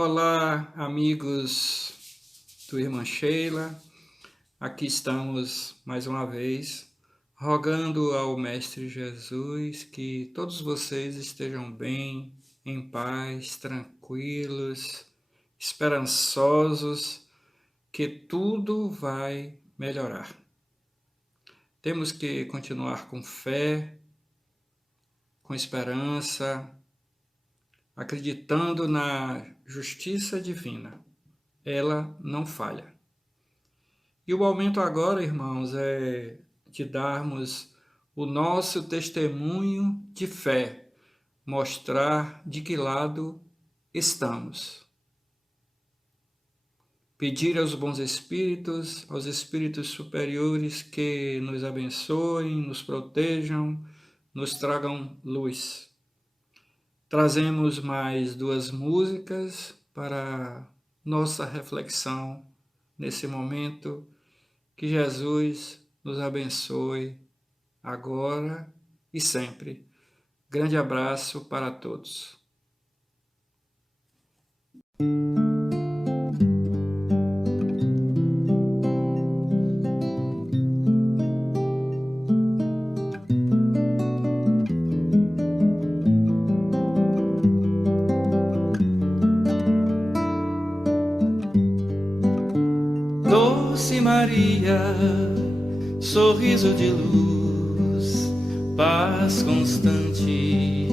Olá, amigos do Irmã Sheila. Aqui estamos mais uma vez, rogando ao Mestre Jesus que todos vocês estejam bem, em paz, tranquilos, esperançosos, que tudo vai melhorar. Temos que continuar com fé, com esperança, acreditando na justiça divina. Ela não falha. E o momento agora, irmãos, é de darmos o nosso testemunho de fé, mostrar de que lado estamos. Pedir aos bons espíritos, aos espíritos superiores que nos abençoem, nos protejam, nos tragam luz. Trazemos mais duas músicas para nossa reflexão nesse momento. Que Jesus nos abençoe agora e sempre. Grande abraço para todos. Doce Maria, sorriso de luz, paz constante,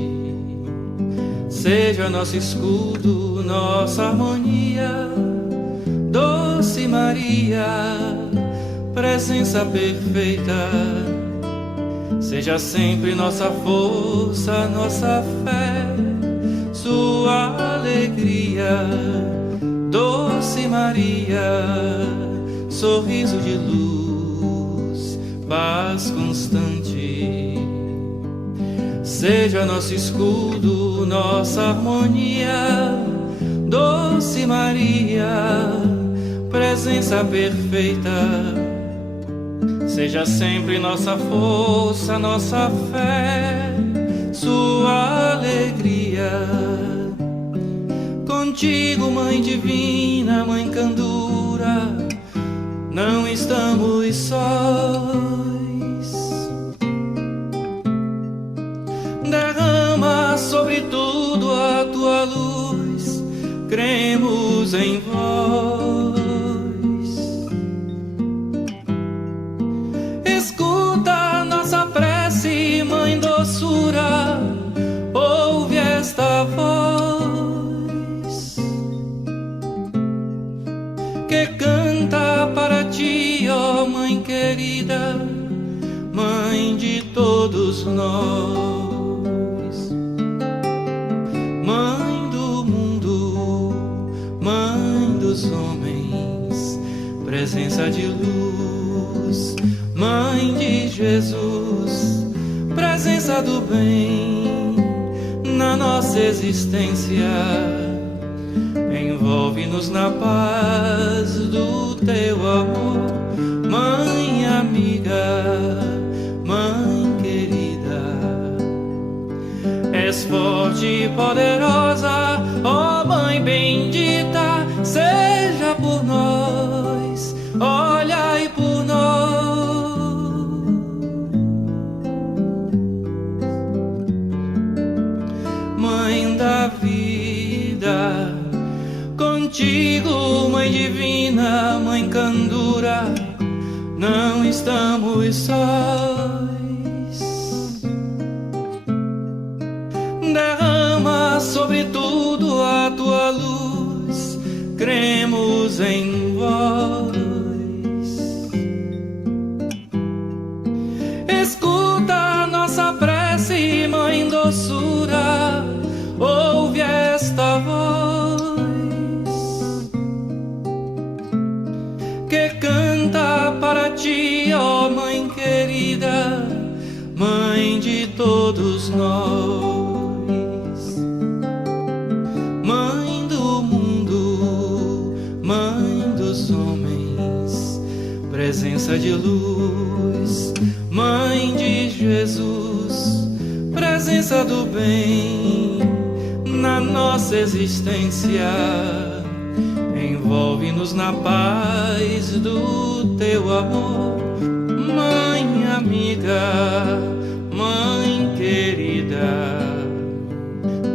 seja nosso escudo, nossa harmonia. Doce Maria, presença perfeita, seja sempre nossa força, nossa fé, sua alegria. Doce Maria, sorriso de luz, paz constante, seja nosso escudo, nossa harmonia. Doce Maria, presença perfeita, seja sempre nossa força, nossa fé, sua alegria. Contigo, Mãe Divina, Mãe Candura, não estamos sós. Derrama sobre tudo a tua luz, cremos em vós. Escuta nossa prece, Mãe doçura, ouve esta voz que canta para ti, ó Mãe querida, Mãe de todos nós. Mãe do mundo, Mãe dos homens, presença de luz, Mãe de Jesus, presença do bem na nossa existência. Envolve-nos na paz do teu amor, Mãe amiga, Mãe querida. És forte e poderosa, ó Mãe bendita, seja por nós, olhai por nós. Mãe da vida, contigo, Mãe Divina, Mãe Candura, não estamos sós. Derrama sobre tudo a tua luz, cremos em vós. Escuta nossa prece, Mãe doçura, ouve esta voz que canta para ti, ó Mãe querida, Mãe de todos nós. Mãe do mundo, Mãe dos homens, presença de luz, Mãe de Jesus, presença do bem na nossa existência. Envolve-nos na paz do teu amor, Mãe amiga, Mãe querida.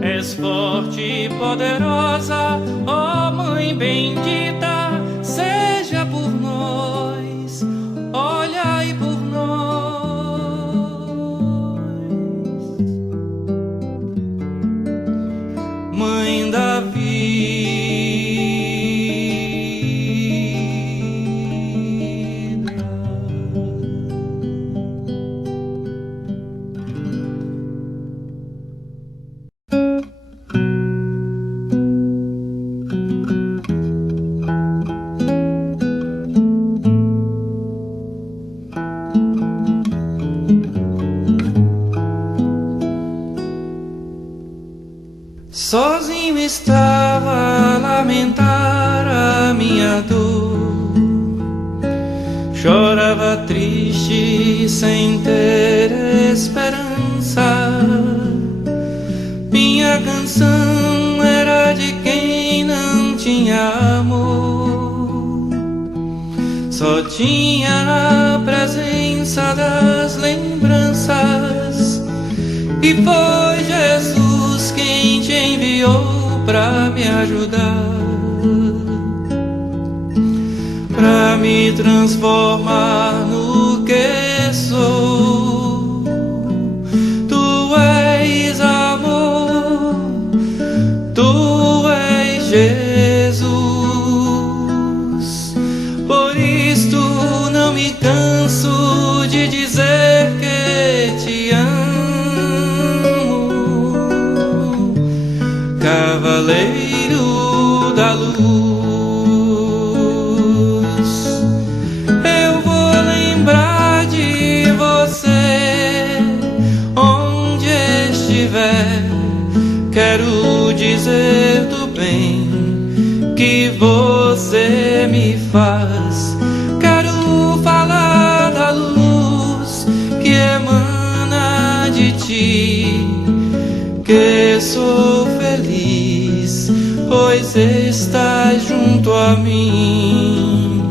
És forte e poderosa, ó Mãe bendita, seja por nós, olhai por nós. Mãe da vida, sozinho estava a lamentar a minha dor, chorava triste sem ter esperança. Minha canção era de quem não tinha amor, só tinha a presença das lembranças. E foi Jesus quem te enviou pra me ajudar, pra me transformar no que sou. Tu és amor, tu és Jesus. Por isto não me canso de dizer que te amo. Cavaleiro da luz, eu vou lembrar de você onde estiver. Quero dizer do bem que você me faz. Quero falar da luz que emana de ti, que sou feliz, pois estás junto a mim.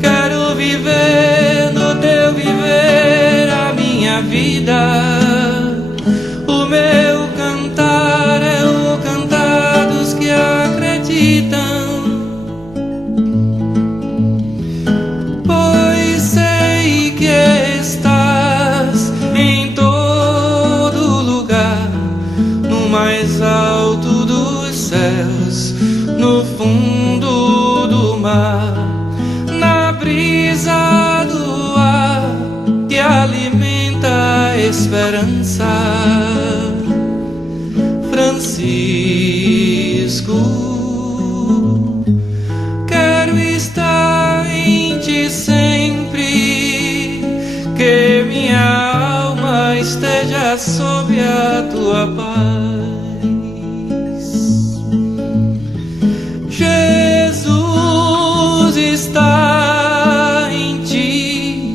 Quero viver no teu viver a minha vida. O meu cantar é o cantar dos que acreditam, pois sei que estás em todo lugar, no mais alto dos céus, no fundo do mar, na brisa do ar que alimenta a esperança. Francisco, quero estar em ti sempre, que minha alma esteja sob a tua paz. Jesus está em ti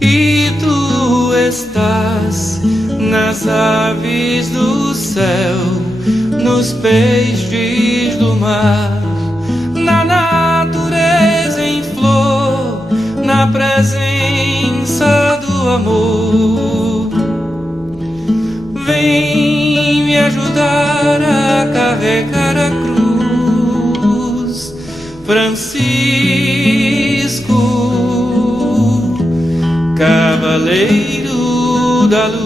e tu estás nas aves do céu, nos peixes do mar, na natureza em flor, na presença do amor. Vem me ajudar a carregar a cruz, Francisco, cavaleiro da luz.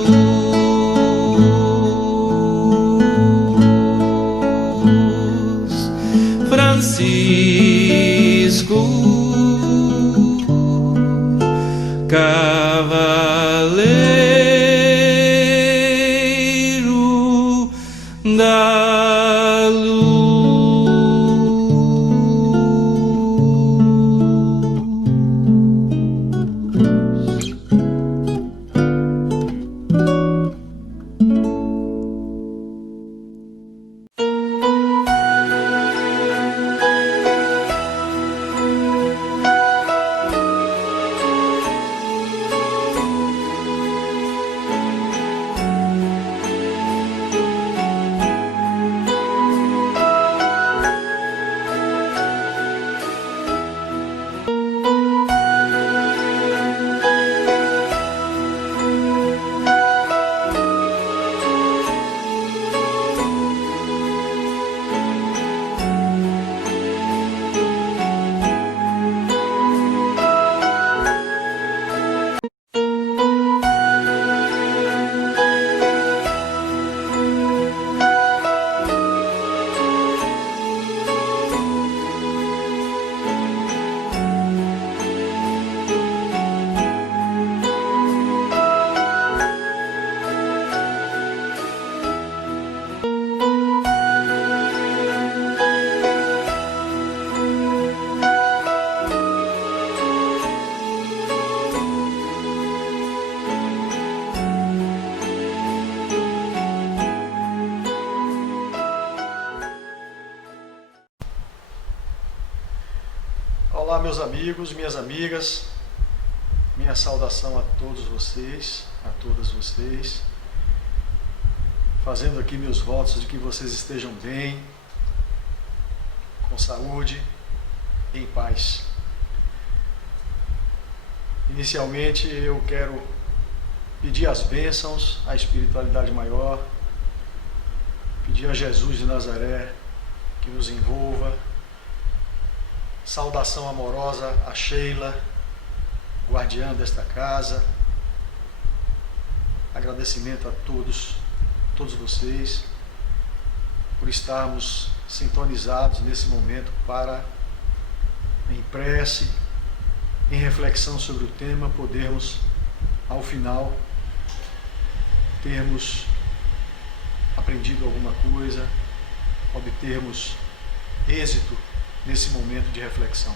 Francisco, cavaleiro da luz. Olá, meus amigos, minhas amigas, minha saudação a todos vocês, a todas vocês, fazendo aqui meus votos de que vocês estejam bem, com saúde e em paz. Inicialmente eu quero pedir as bênçãos à espiritualidade maior, pedir a Jesus de Nazaré que nos envolva. Saudação amorosa a Sheila, guardiã desta casa. Agradecimento a todos vocês, por estarmos sintonizados nesse momento para, em prece, em reflexão sobre o tema, podermos, ao final, termos aprendido alguma coisa, obtermos êxito nesse momento de reflexão.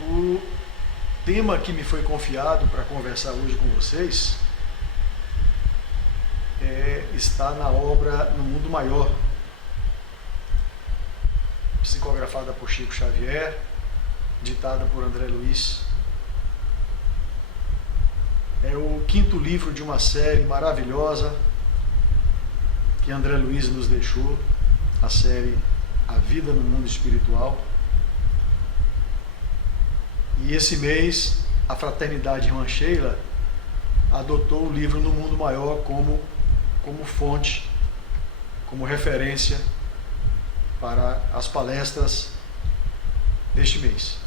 O tema que me foi confiado para conversar hoje com vocês está na obra No Mundo Maior, psicografada por Chico Xavier, ditada por André Luiz. É o 5º livro de uma série maravilhosa que André Luiz nos deixou, a série A Vida no Mundo Espiritual. E esse mês, a Fraternidade Irmã Sheila adotou o livro No Mundo Maior como fonte, como referência para as palestras deste mês.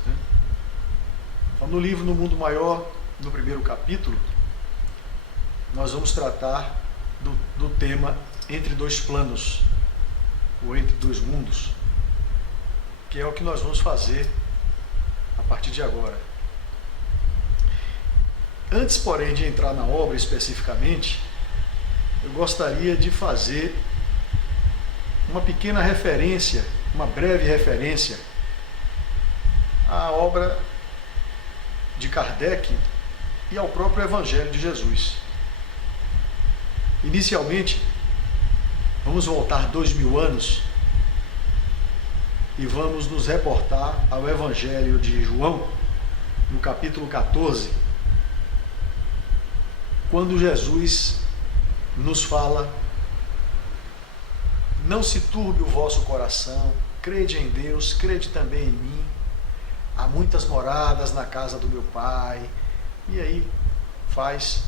Então, no livro No Mundo Maior, no primeiro capítulo, nós vamos tratar do tema Entre Dois Planos, ou Entre Dois Mundos, que é o que nós vamos fazer a partir de agora. Antes, porém, de entrar na obra especificamente, eu gostaria de fazer uma pequena referência, uma breve referência à obra de Kardec e ao próprio Evangelho de Jesus. Inicialmente, vamos voltar 2000 anos e vamos nos reportar ao Evangelho de João, no capítulo 14, quando Jesus nos fala: não se turbe o vosso coração, crede em Deus, crede também em mim, há muitas moradas na casa do meu Pai. E aí faz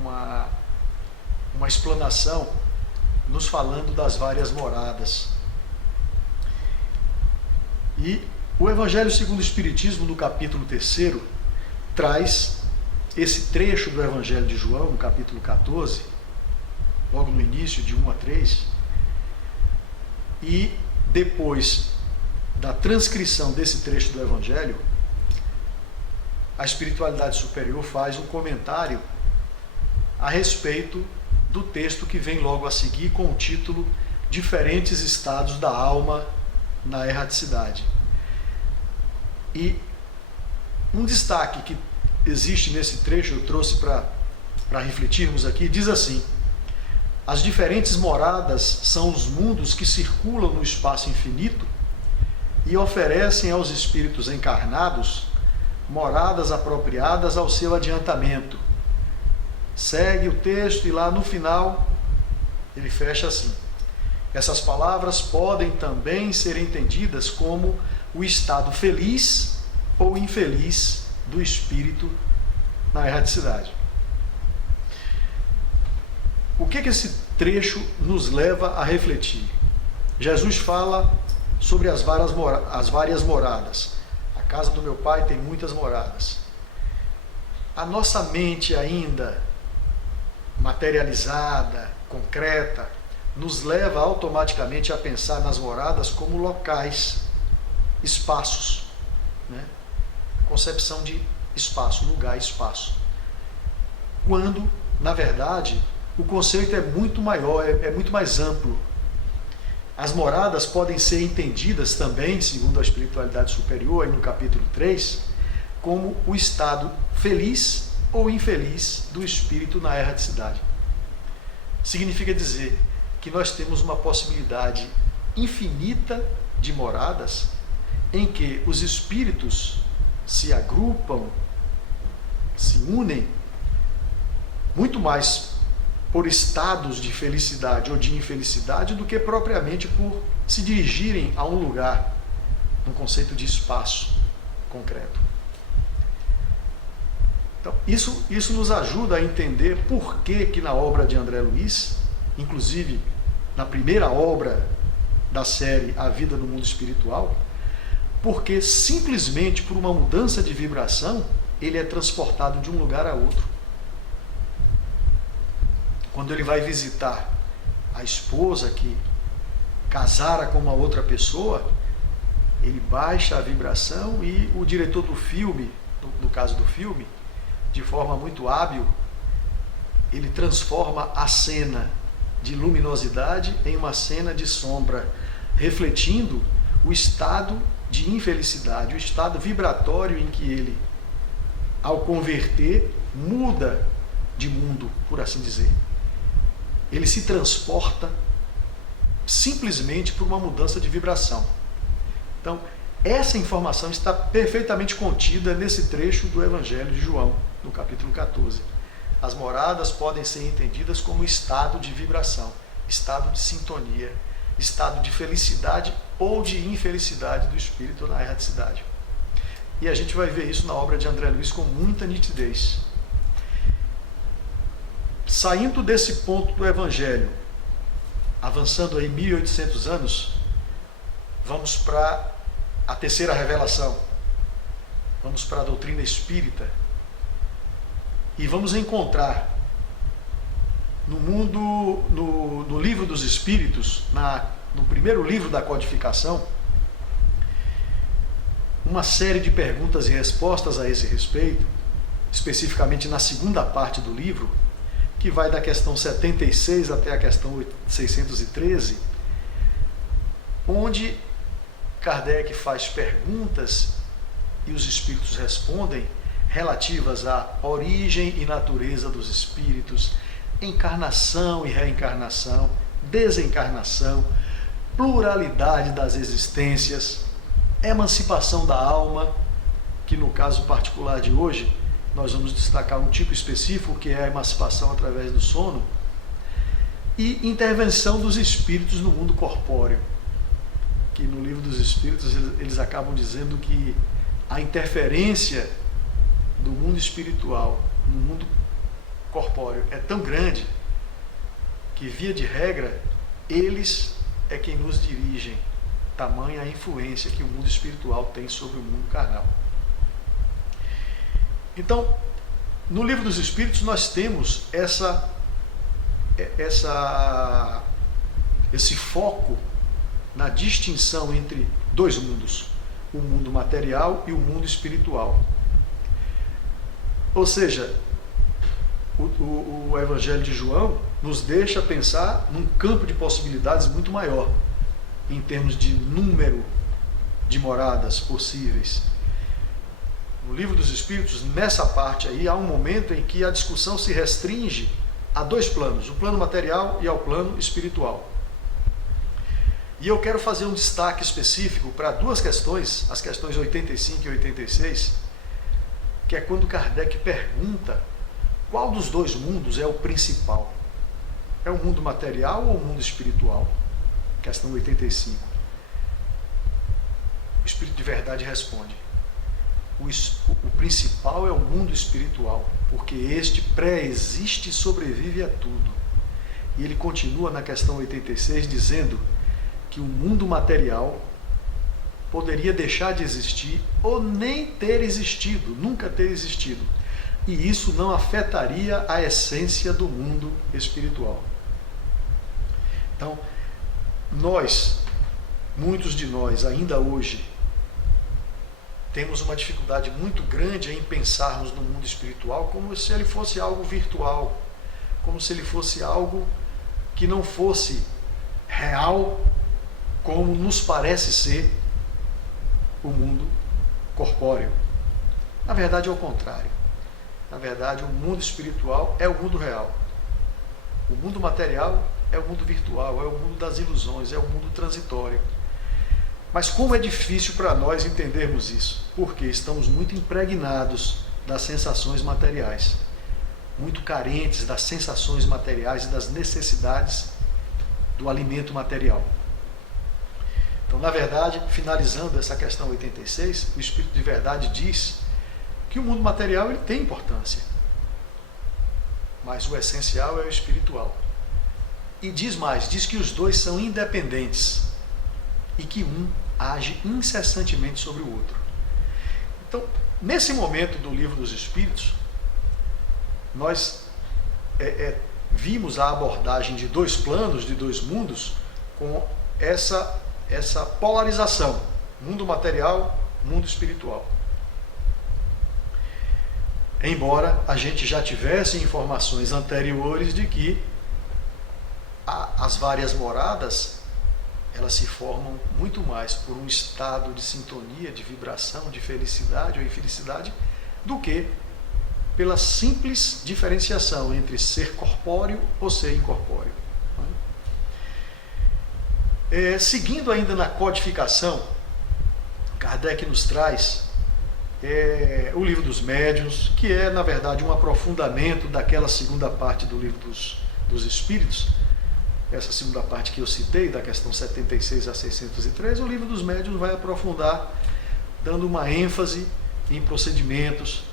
uma explanação nos falando das várias moradas. E o Evangelho segundo o Espiritismo, no capítulo 3, traz esse trecho do Evangelho de João, no capítulo 14, logo no início, de 1 a 3, e depois da transcrição desse trecho do Evangelho, a espiritualidade superior faz um comentário a respeito do texto que vem logo a seguir, com o título Diferentes Estados da Alma na Erraticidade. E um destaque que existe nesse trecho, eu trouxe para refletirmos aqui, diz assim: as diferentes moradas são os mundos que circulam no espaço infinito e oferecem aos espíritos encarnados moradas apropriadas ao seu adiantamento. Segue o texto e lá no final ele fecha assim: essas palavras podem também ser entendidas como o estado feliz ou infeliz do espírito na erraticidade. O que esse trecho nos leva a refletir? Jesus fala sobre as várias moradas. A casa do meu Pai tem muitas moradas. A nossa mente ainda materializada, concreta, nos leva automaticamente a pensar nas moradas como locais, espaços, né? Concepção de espaço, lugar, espaço. Quando, na verdade, o conceito é muito maior, é muito mais amplo. As moradas podem ser entendidas também, segundo a espiritualidade superior, aí no capítulo 3, como o estado feliz ou infeliz do espírito na erraticidade. Significa dizer que nós temos uma possibilidade infinita de moradas em que os espíritos se agrupam, se unem, muito mais por estados de felicidade ou de infelicidade do que propriamente por se dirigirem a um lugar, num conceito de espaço concreto. Então, isso nos ajuda a entender por que na obra de André Luiz, inclusive na primeira obra da série A Vida no Mundo Espiritual, porque simplesmente por uma mudança de vibração, ele é transportado de um lugar a outro. Quando ele vai visitar a esposa que casara com uma outra pessoa, ele baixa a vibração e o diretor do filme, no caso do filme, de forma muito hábil, ele transforma a cena de luminosidade em uma cena de sombra, refletindo o estado de infelicidade, o estado vibratório em que ele, ao converter, muda de mundo, por assim dizer. Ele se transporta simplesmente por uma mudança de vibração. Então, essa informação está perfeitamente contida nesse trecho do Evangelho de João, no capítulo 14. As moradas podem ser entendidas como estado de vibração, estado de sintonia, estado de felicidade ou de infelicidade do espírito na erraticidade. E a gente vai ver isso na obra de André Luiz com muita nitidez. Saindo desse ponto do Evangelho, avançando aí 1800 anos, vamos para a terceira revelação, vamos para a doutrina espírita, e vamos encontrar no livro dos Espíritos, no primeiro livro da codificação, uma série de perguntas e respostas a esse respeito, especificamente na segunda parte do livro, que vai da questão 76 até a questão 613, onde Kardec faz perguntas e os espíritos respondem, relativas à origem e natureza dos espíritos, encarnação e reencarnação, desencarnação, pluralidade das existências, emancipação da alma, que no caso particular de hoje, nós vamos destacar um tipo específico, que é a emancipação através do sono, e intervenção dos espíritos no mundo corpóreo, que no livro dos Espíritos eles acabam dizendo que a interferência do mundo espiritual no mundo corpóreo é tão grande que, via de regra, eles é quem nos dirigem, tamanha a influência que o mundo espiritual tem sobre o mundo carnal. Então, no livro dos Espíritos nós temos esse foco na distinção entre dois mundos, o mundo material e o mundo espiritual. Ou seja, o Evangelho de João nos deixa pensar num campo de possibilidades muito maior, em termos de número de moradas possíveis. No livro dos Espíritos, nessa parte aí, há um momento em que a discussão se restringe a dois planos, o plano material e ao plano espiritual. E eu quero fazer um destaque específico para duas questões, as questões 85 e 86, que é quando Kardec pergunta qual dos dois mundos é o principal. É o mundo material ou o mundo espiritual? Questão 85. O Espírito de Verdade responde: o principal é o mundo espiritual, porque este pré-existe e sobrevive a tudo. E ele continua na questão 86 dizendo que o mundo material poderia deixar de existir ou nem ter existido, nunca ter existido. E isso não afetaria a essência do mundo espiritual. Então, muitos de nós, ainda hoje, temos uma dificuldade muito grande em pensarmos no mundo espiritual como se ele fosse algo virtual, como se ele fosse algo que não fosse real, como nos parece ser o mundo corpóreo. Na verdade é o contrário. Na verdade, o mundo espiritual é o mundo real. O mundo material é o mundo virtual, é o mundo das ilusões, é o mundo transitório. Mas como é difícil para nós entendermos isso, porque estamos muito impregnados das sensações materiais, muito carentes das sensações materiais e das necessidades do alimento material. Então, na verdade, finalizando essa questão 86, o Espírito de Verdade diz que o mundo material ele tem importância, mas o essencial é o espiritual. E diz mais, diz que os dois são independentes e que um age incessantemente sobre o outro. Então, nesse momento do Livro dos Espíritos, nós vimos a abordagem de dois planos, de dois mundos, com essa polarização, mundo material, mundo espiritual. Embora a gente já tivesse informações anteriores de que as várias moradas, elas se formam muito mais por um estado de sintonia, de vibração, de felicidade ou infelicidade, do que pela simples diferenciação entre ser corpóreo ou ser incorpóreo. Seguindo ainda na codificação, Kardec nos traz o Livro dos Médiuns, que é, na verdade, um aprofundamento daquela segunda parte do Livro dos Espíritos, essa segunda parte que eu citei, da questão 76 a 613, o Livro dos Médiuns vai aprofundar, dando uma ênfase em procedimentos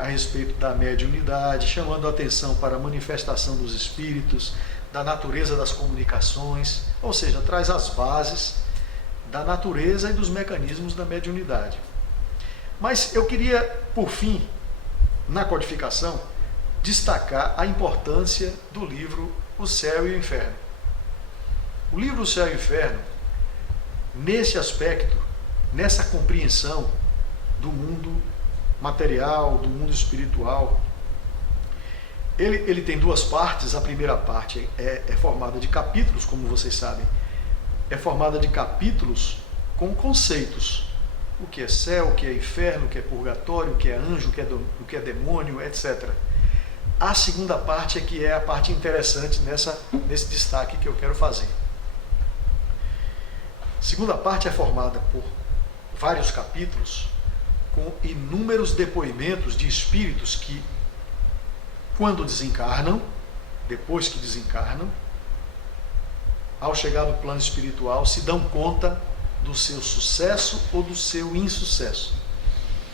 a respeito da mediunidade, chamando a atenção para a manifestação dos espíritos, da natureza das comunicações, ou seja, traz as bases da natureza e dos mecanismos da mediunidade. Mas eu queria, por fim, na codificação, destacar a importância do livro O Céu e o Inferno. O livro O Céu e o Inferno, nesse aspecto, nessa compreensão do mundo material, do mundo espiritual, ele tem duas partes. A primeira parte é formada de capítulos, como vocês sabem, é formada de capítulos com conceitos. O que é céu, o que é inferno, o que é purgatório, o que é anjo, o que é demônio, etc. A segunda parte é que é a parte interessante nesse destaque que eu quero fazer. A segunda parte é formada por vários capítulos com inúmeros depoimentos de espíritos que, quando desencarnam, depois que desencarnam, ao chegar no plano espiritual, se dão conta do seu sucesso ou do seu insucesso,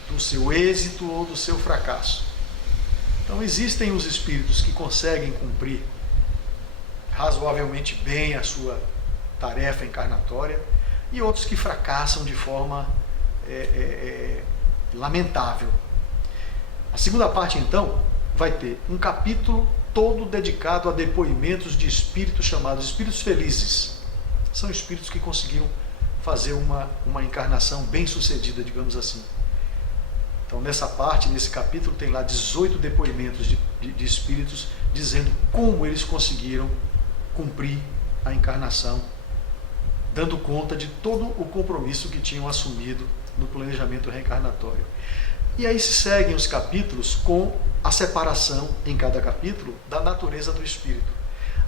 do seu êxito ou do seu fracasso. Então, existem os espíritos que conseguem cumprir razoavelmente bem a sua tarefa encarnatória e outros que fracassam de forma lamentável. A segunda parte, então, vai ter um capítulo todo dedicado a depoimentos de espíritos chamados espíritos felizes. São espíritos que conseguiram fazer uma encarnação bem sucedida, digamos assim. Então, nessa parte, nesse capítulo, tem lá 18 depoimentos de espíritos dizendo como eles conseguiram cumprir a encarnação, dando conta de todo o compromisso que tinham assumido no planejamento reencarnatório. E aí se seguem os capítulos com a separação, em cada capítulo, da natureza do espírito.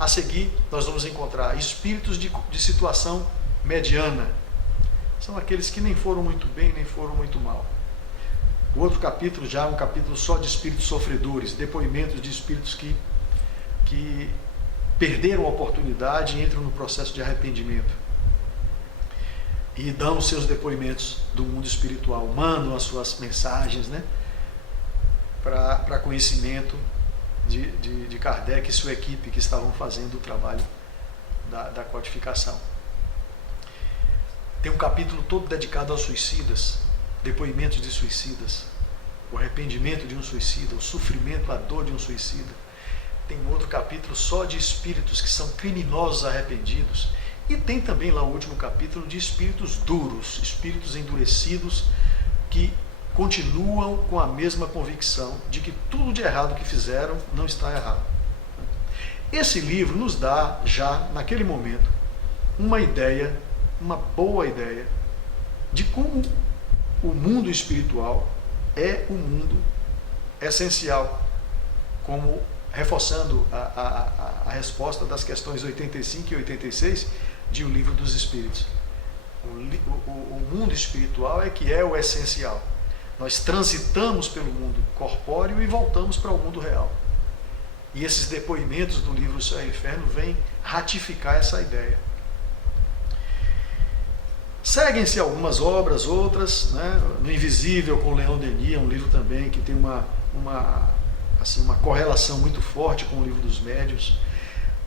A seguir, nós vamos encontrar espíritos de situação mediana. São aqueles que nem foram muito bem, nem foram muito mal. O outro capítulo já é um capítulo só de espíritos sofredores, depoimentos de espíritos que perderam a oportunidade e entram no processo de arrependimento. E dão os seus depoimentos do mundo espiritual, mandam as suas mensagens, né, para conhecimento de Kardec e sua equipe que estavam fazendo o trabalho da codificação. Tem um capítulo todo dedicado aos suicidas, depoimentos de suicidas, o arrependimento de um suicida, o sofrimento, a dor de um suicida. Tem um outro capítulo só de espíritos que são criminosos arrependidos. E tem também lá o último capítulo de espíritos duros, espíritos endurecidos, que continuam com a mesma convicção de que tudo de errado que fizeram não está errado. Esse livro nos dá, já naquele momento, uma ideia, uma boa ideia, de como o mundo espiritual é um mundo essencial, como reforçando a resposta das questões 85 e 86 de O Livro dos Espíritos. O mundo espiritual é que é o essencial. Nós transitamos pelo mundo corpóreo e voltamos para o mundo real. E esses depoimentos do livro Céu e Inferno vêm ratificar essa ideia. Seguem-se algumas obras, outras, né? No Invisível, com Leon Denis, é um livro também que tem uma correlação muito forte com o Livro dos Médiuns,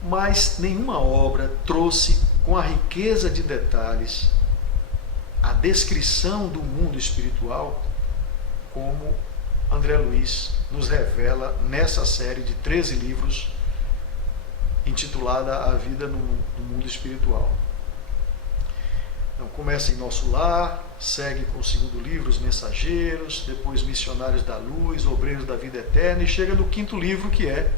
mas nenhuma obra trouxe com a riqueza de detalhes a descrição do mundo espiritual como André Luiz nos revela nessa série de 13 livros intitulada A Vida no Mundo Espiritual. Então, começa em Nosso Lar, segue com o segundo livro, Os Mensageiros, depois Missionários da Luz, Obreiros da Vida Eterna, e chega no quinto livro, que é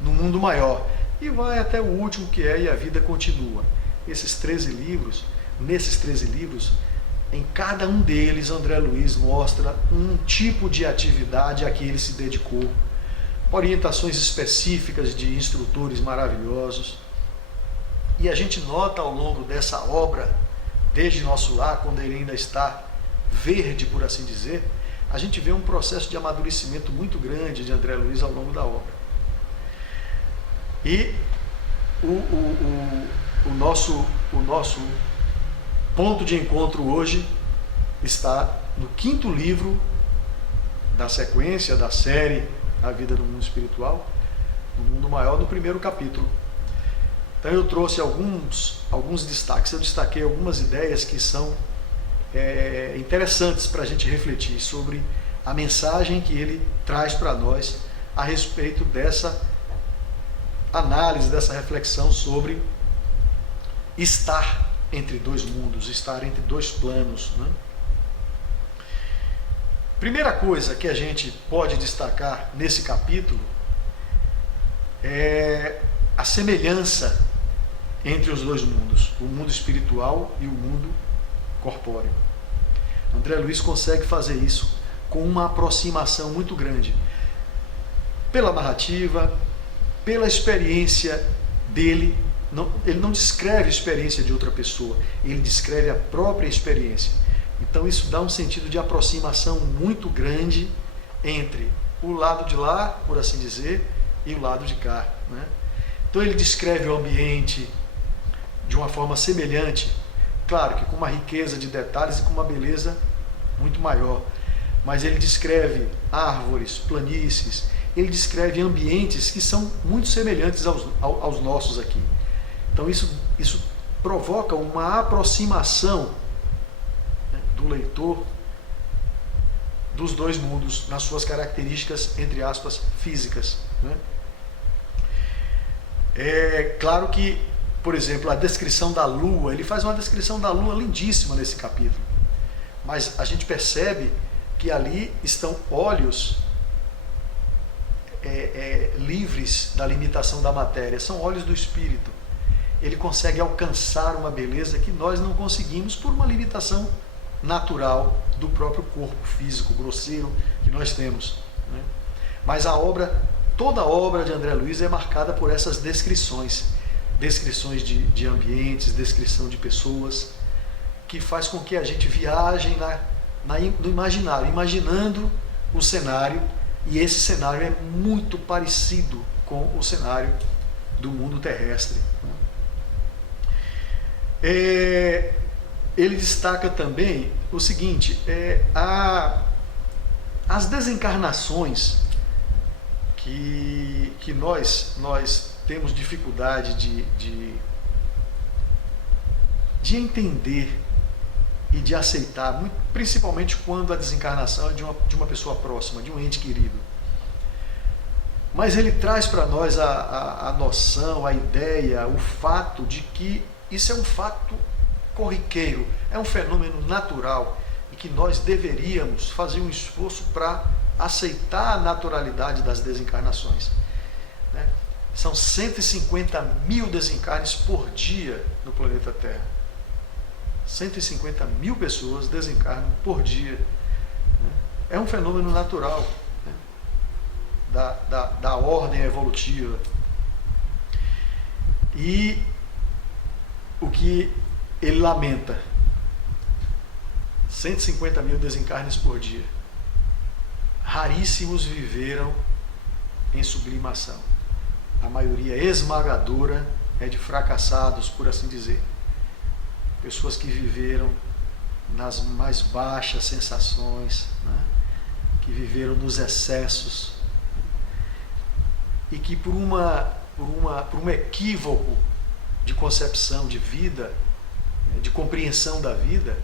No Mundo Maior, e vai até o último, que é E a Vida Continua. Nesses 13 livros, em cada um deles, André Luiz mostra um tipo de atividade a que ele se dedicou, orientações específicas de instrutores maravilhosos. E a gente nota ao longo dessa obra, desde Nosso Lar, quando ele ainda está verde, por assim dizer, a gente vê um processo de amadurecimento muito grande de André Luiz ao longo da obra. E o nosso ponto de encontro hoje está no quinto livro da sequência, da série A Vida no Mundo Espiritual, No Mundo Maior, no primeiro capítulo. Então eu trouxe alguns destaques, eu destaquei algumas ideias que são interessantes para a gente refletir sobre a mensagem que ele traz para nós a respeito dessa análise, dessa reflexão sobre estar entre dois mundos, estar entre dois planos, né? Primeira coisa que a gente pode destacar nesse capítulo é a semelhança entre os dois mundos, o mundo espiritual e o mundo corpóreo. André Luiz consegue fazer isso com uma aproximação muito grande, pela narrativa, pela experiência dele. Ele não descreve a experiência de outra pessoa, ele descreve a própria experiência. Então isso dá um sentido de aproximação muito grande entre o lado de lá, por assim dizer, e o lado de cá, né? Então ele descreve o ambiente de uma forma semelhante, claro que com uma riqueza de detalhes e com uma beleza muito maior, mas ele descreve árvores, planícies, ele descreve ambientes que são muito semelhantes aos nossos aqui. Então isso provoca uma aproximação, né, do leitor dos dois mundos nas suas características, entre aspas, físicas, né? É claro que, por exemplo, a descrição da Lua, ele faz uma descrição da Lua lindíssima nesse capítulo, mas a gente percebe que ali estão olhos livres da limitação da matéria, são olhos do espírito. Ele consegue alcançar uma beleza que nós não conseguimos por uma limitação natural do próprio corpo físico grosseiro que nós temos, né? Mas toda a obra de André Luiz é marcada por essas descrições de ambientes, descrição de pessoas, que faz com que a gente viaje no imaginário, imaginando o cenário, e esse cenário é muito parecido com o cenário do mundo terrestre. Ele destaca também o seguinte, as desencarnações que nós temos dificuldade de entender e de aceitar, principalmente quando a desencarnação é de uma pessoa próxima, de um ente querido. Mas ele traz para nós a noção, a ideia, o fato de que isso é um fato corriqueiro, é um fenômeno natural e que nós deveríamos fazer um esforço para aceitar a naturalidade das desencarnações, né? São 150 mil desencarnes por dia no planeta Terra. 150 mil pessoas desencarnam por dia, né? É um fenômeno natural, né? da ordem evolutiva. E o que ele lamenta: 150 mil desencarnes por dia. Raríssimos viveram em sublimação. A maioria esmagadora é de fracassados, por assim dizer. Pessoas que viveram nas mais baixas sensações, né? Que viveram nos excessos, e que por um equívoco de concepção de vida, de compreensão da vida,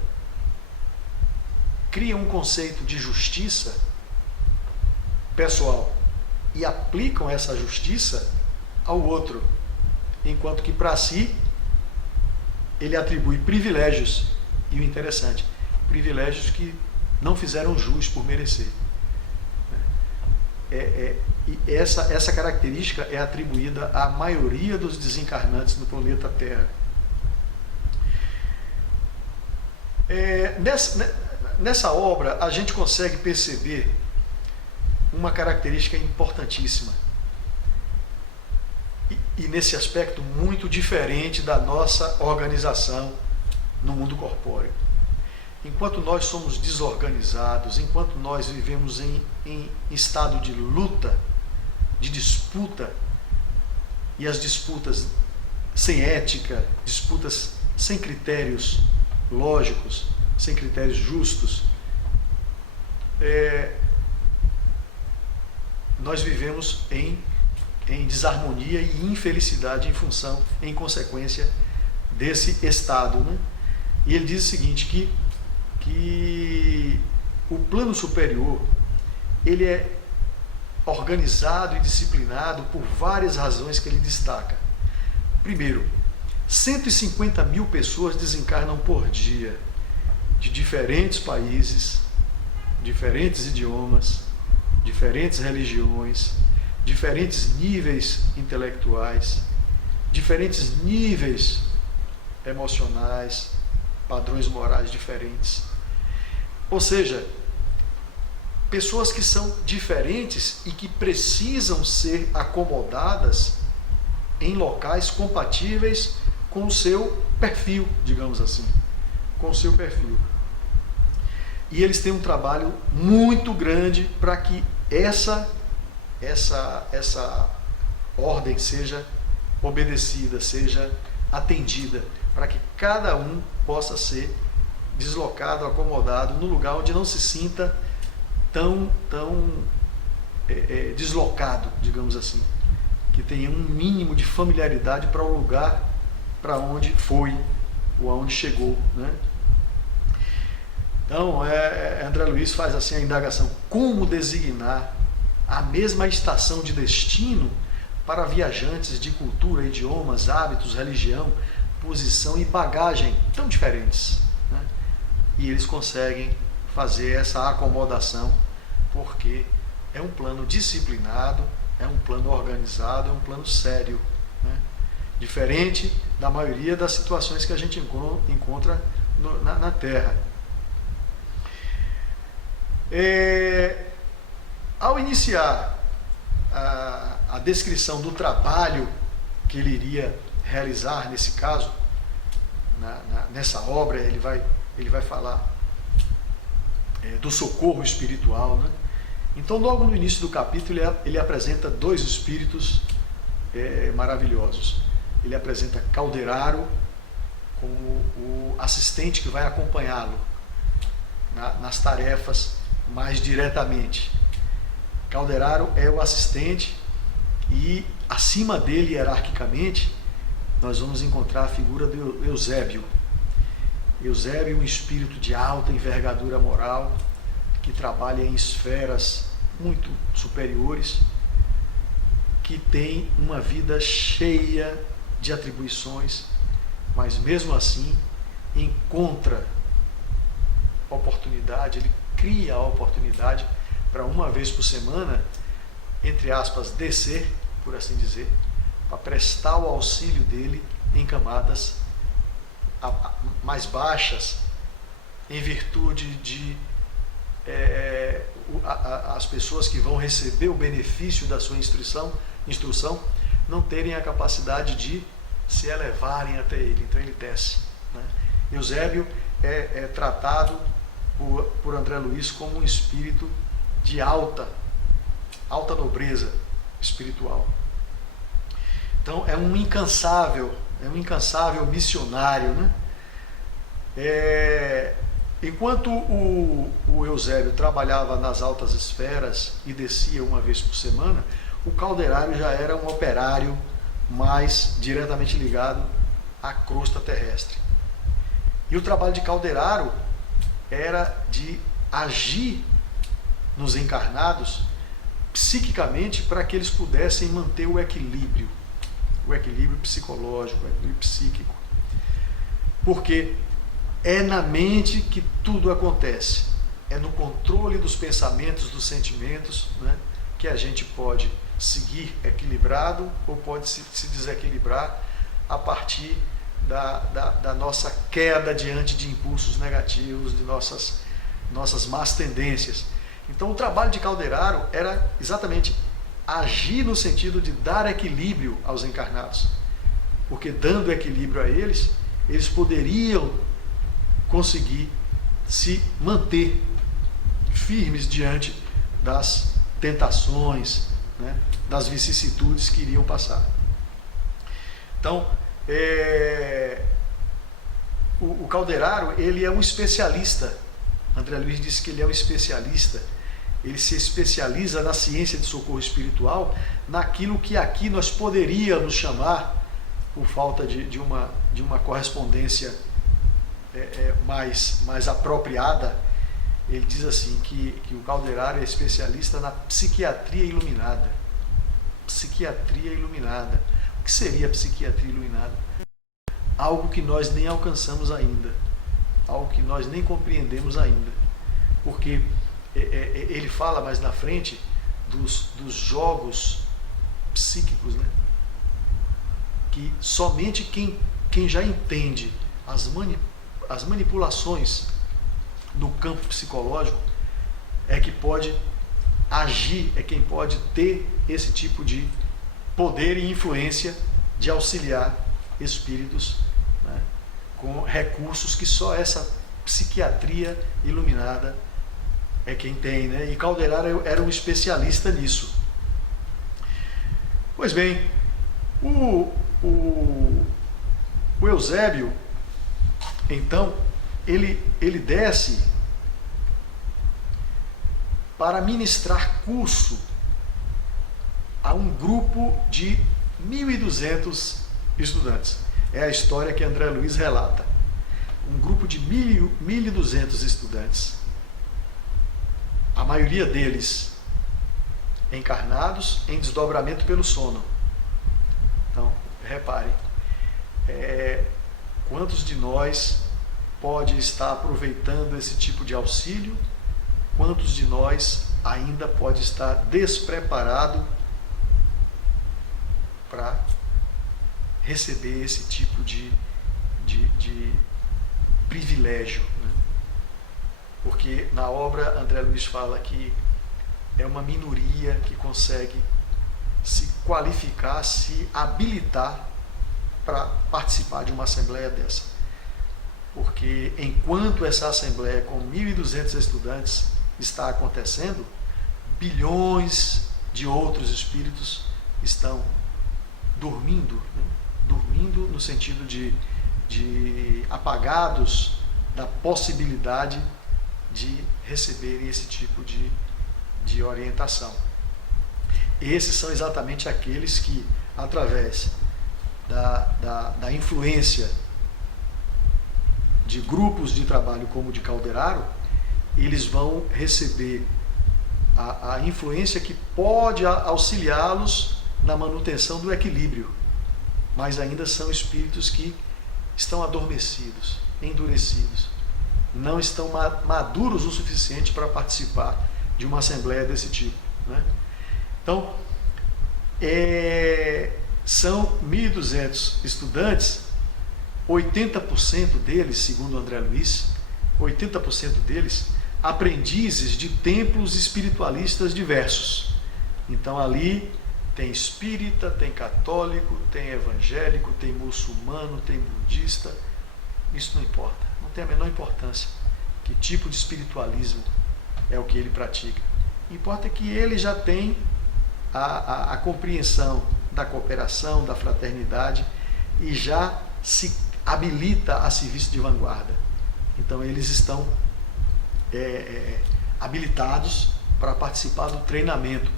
criam um conceito de justiça pessoal e aplicam essa justiça ao outro, enquanto que para si ele atribui privilégios. E o interessante, privilégios que não fizeram jus por merecer. E essa característica é atribuída à maioria dos desencarnantes no planeta Terra. Nessa obra a gente consegue perceber uma característica importantíssima e nesse aspecto muito diferente da nossa organização no mundo corpóreo. Enquanto nós somos desorganizados, enquanto nós vivemos em estado de luta, de disputa, e as disputas sem ética, disputas sem critérios lógicos, sem critérios justos, nós vivemos em desarmonia e infelicidade em consequência desse estado, né? E ele diz o seguinte, que o plano superior ele é organizado e disciplinado por várias razões que ele destaca. Primeiro, 150 mil pessoas desencarnam por dia, de diferentes países, diferentes idiomas, diferentes religiões, diferentes níveis intelectuais, diferentes níveis emocionais, padrões morais diferentes. Ou seja, pessoas que são diferentes e que precisam ser acomodadas em locais compatíveis com o seu perfil, digamos assim, com o seu perfil. E eles têm um trabalho muito grande para que essa ordem seja obedecida, seja atendida, para que cada um possa ser deslocado, acomodado no lugar onde não se sinta tão deslocado, digamos assim, que tenha um mínimo de familiaridade para o lugar para onde foi ou aonde chegou, né? Então, André Luiz faz assim a indagação: como designar a mesma estação de destino para viajantes de cultura, idiomas, hábitos, religião, posição e bagagem tão diferentes, né? E eles conseguem fazer essa acomodação porque é um plano disciplinado, é um plano organizado, é um plano sério, né? Diferente da maioria das situações que a gente encontra na Terra. Ao iniciar a descrição do trabalho que ele iria realizar nesse caso, nessa obra, ele vai falar do socorro espiritual, né? Então, logo no início do capítulo, ele apresenta dois espíritos maravilhosos. Ele apresenta Calderaro como o assistente que vai acompanhá-lo nas tarefas mais diretamente. Calderaro é o assistente e acima dele, hierarquicamente, nós vamos encontrar a figura do Eusébio. Eusébio, um espírito de alta envergadura moral, que trabalha em esferas muito superiores, que tem uma vida cheia de atribuições, mas mesmo assim encontra oportunidade, ele cria a oportunidade para uma vez por semana, entre aspas, descer, por assim dizer, para prestar o auxílio dele em camadas mais baixas, em virtude de as pessoas que vão receber o benefício da sua instrução não terem a capacidade de se elevarem até ele, então ele desce, né? Eusébio é tratado por André Luiz como um espírito de alta nobreza espiritual. Então é um incansável missionário, né? Enquanto o Eusébio trabalhava nas altas esferas e descia uma vez por semana, o Calderário já era um operário mais diretamente ligado à crosta terrestre. E o trabalho de Calderário era de agir nos encarnados psiquicamente para que eles pudessem manter o equilíbrio psicológico, o equilíbrio psíquico. Porque é na mente que tudo acontece, é no controle dos pensamentos, dos sentimentos, né, que a gente pode seguir equilibrado ou pode se desequilibrar a partir da nossa queda diante de impulsos negativos, de nossas más tendências. Então o trabalho de Calderário era exatamente agir no sentido de dar equilíbrio aos encarnados, porque dando equilíbrio a eles, eles poderiam conseguir se manter firmes diante das tentações, né, das vicissitudes que iriam passar. Então, o Calderário, ele é um especialista. André Luiz disse que ele é um especialista. Ele se especializa na ciência de socorro espiritual, naquilo que aqui nós poderíamos chamar, por falta de uma correspondência mais apropriada. Ele diz assim que o Calderário é especialista na psiquiatria iluminada. Psiquiatria iluminada. O que seria a psiquiatria iluminada? Algo que nós nem alcançamos ainda, algo que nós nem compreendemos ainda, porque ele fala mais na frente dos jogos psíquicos, né? Que somente quem já entende as manipulações no campo psicológico é que pode agir, é quem pode ter esse tipo de poder e influência de auxiliar espíritos, né, com recursos que só essa psiquiatria iluminada é quem tem, né? E Calderário era um especialista nisso. Pois bem, o Eusébio, então, ele desce para ministrar curso a um grupo de 1.200 estudantes. É a história que André Luiz relata. Um grupo de 1.200 estudantes, a maioria deles encarnados em desdobramento pelo sono. Então, reparem, quantos de nós pode estar aproveitando esse tipo de auxílio, quantos de nós ainda pode estar despreparado para receber esse tipo de privilégio, né? Porque na obra André Luiz fala que é uma minoria que consegue se qualificar, se habilitar para participar de uma assembleia dessa. Porque enquanto essa assembleia com 1.200 estudantes está acontecendo, bilhões de outros espíritos estão dormindo, né? Dormindo no sentido de apagados da possibilidade de receberem esse tipo de orientação. Esses são exatamente aqueles que, através da influência de grupos de trabalho como o de Calderário, eles vão receber a influência que pode auxiliá-los na manutenção do equilíbrio, mas ainda são espíritos que estão adormecidos, endurecidos, não estão maduros o suficiente para participar de uma assembleia desse tipo, né? Então, são 1.200 estudantes, 80% deles, segundo André Luiz, 80% deles aprendizes de templos espiritualistas diversos. Então ali tem espírita, tem católico, tem evangélico, tem muçulmano, tem budista. Isso não importa, não tem a menor importância que tipo de espiritualismo é o que ele pratica. Importa que ele já tem a compreensão da cooperação, da fraternidade, e já se habilita a serviço de vanguarda. Então eles estão habilitados para participar do treinamento.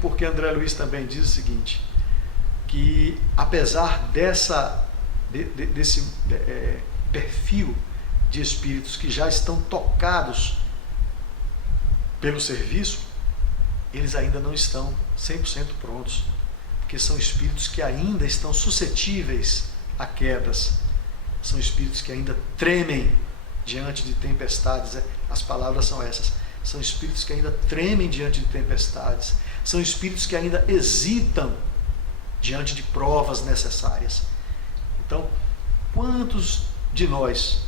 Porque André Luiz também diz o seguinte, que apesar desse perfil de espíritos que já estão tocados pelo serviço, eles ainda não estão 100% prontos, porque são espíritos que ainda estão suscetíveis a quedas, são espíritos que ainda tremem diante de tempestades. As palavras são essas. São espíritos que ainda tremem diante de tempestades, são espíritos que ainda hesitam diante de provas necessárias. Então, quantos de nós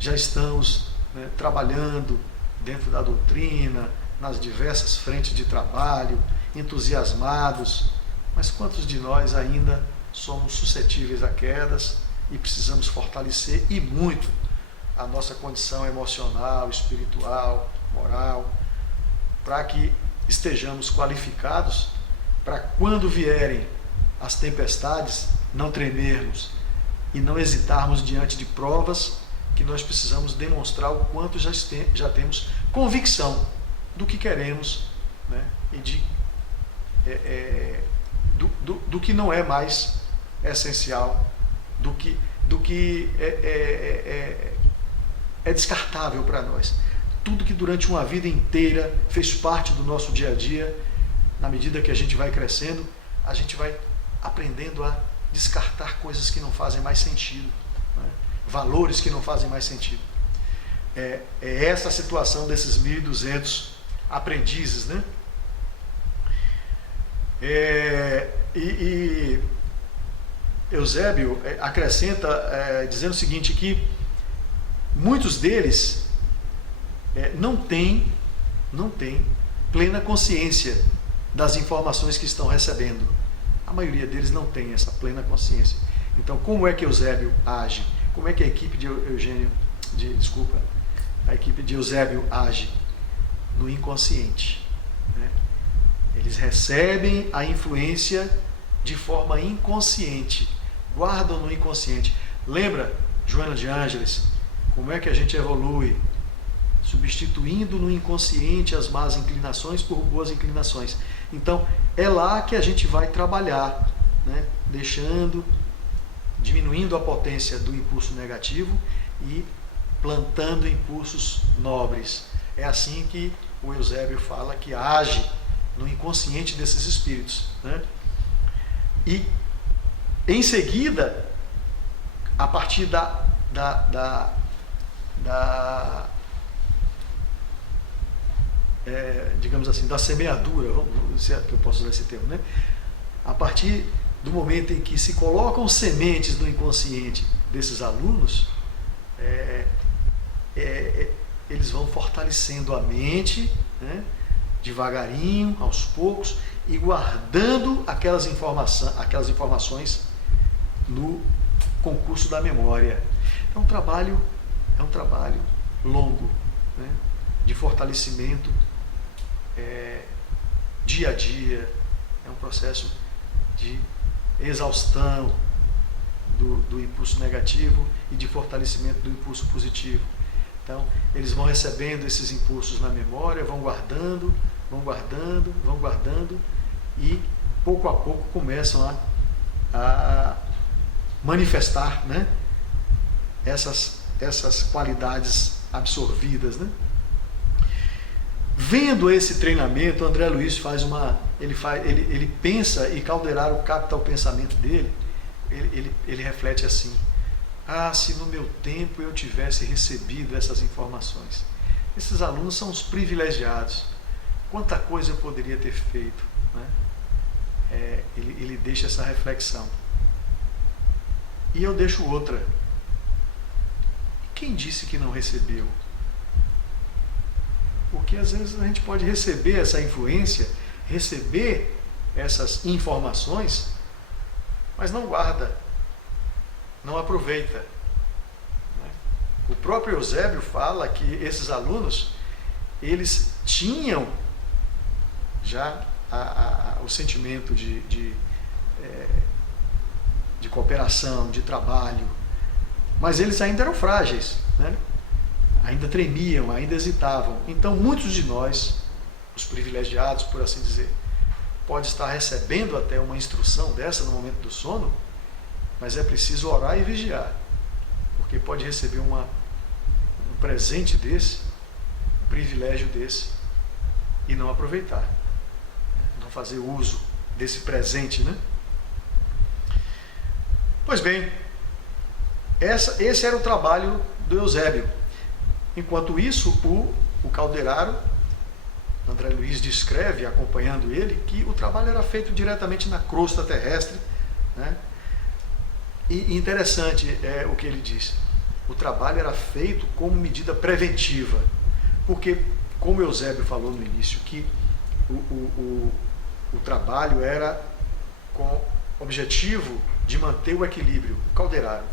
já estamos, né, trabalhando dentro da doutrina, nas diversas frentes de trabalho, entusiasmados, mas quantos de nós ainda somos suscetíveis a quedas e precisamos fortalecer, e muito, a nossa condição emocional, espiritual, moral, para que estejamos qualificados para, quando vierem as tempestades, não tremermos e não hesitarmos diante de provas que nós precisamos demonstrar o quanto já temos convicção do que queremos, né? E do que não é mais essencial, do que é descartável para nós. Tudo que durante uma vida inteira fez parte do nosso dia a dia, na medida que a gente vai crescendo, a gente vai aprendendo a descartar coisas que não fazem mais sentido, né? Valores que não fazem mais sentido. É essa a situação desses 1.200 aprendizes, né? E Eusébio acrescenta dizendo o seguinte, que muitos deles não têm plena consciência das informações que estão recebendo. A maioria deles não tem essa plena consciência. Então, como é que Eusébio age? Como é que a equipe de Eusébio age? No inconsciente, né? Eles recebem a influência de forma inconsciente, guardam no inconsciente. Lembra, Joana de Ângeles, como é que a gente evolui? Substituindo no inconsciente as más inclinações por boas inclinações. Então, é lá que a gente vai trabalhar, né? Diminuindo a potência do impulso negativo e plantando impulsos nobres. É assim que o Eusébio fala que age no inconsciente desses espíritos, né? E, em seguida, a partir digamos assim, da semeadura, se é que eu posso usar esse termo, né? A partir do momento em que se colocam sementes no inconsciente desses alunos, eles vão fortalecendo a mente, né? Devagarinho, aos poucos, e guardando aquelas informações no concurso da memória. É um trabalho longo, né? De fortalecimento, dia a dia. É um processo de exaustão do impulso negativo e de fortalecimento do impulso positivo. Então, eles vão recebendo esses impulsos na memória, vão guardando, e pouco a pouco começam a manifestar, né, essas qualidades absorvidas, né? Vendo esse treinamento, André Luiz ele pensa, e Calderaro capta o pensamento dele, ele reflete assim: ah, se no meu tempo eu tivesse recebido essas informações. Esses alunos são os privilegiados. Quanta coisa eu poderia ter feito, né? Ele deixa essa reflexão. E eu deixo outra. Quem disse que não recebeu? Porque às vezes a gente pode receber essa influência, receber essas informações, mas não guarda, não aproveita. O próprio Eusébio fala que esses alunos, eles tinham já o sentimento de cooperação, de trabalho, mas eles ainda eram frágeis, né? Ainda tremiam, ainda hesitavam. Então muitos de nós, os privilegiados, por assim dizer, pode estar recebendo até uma instrução dessa no momento do sono, mas é preciso orar e vigiar, porque pode receber um presente desse, um privilégio desse, e não aproveitar, não fazer uso desse presente, né? Pois bem, esse era o trabalho do Eusébio. Enquanto isso, o Calderaro, André Luiz descreve, acompanhando ele, que o trabalho era feito diretamente na crosta terrestre, né? E interessante é o que ele diz. O trabalho era feito como medida preventiva, porque, como Eusébio falou no início, que o trabalho era com objetivo de manter o equilíbrio. O Calderaro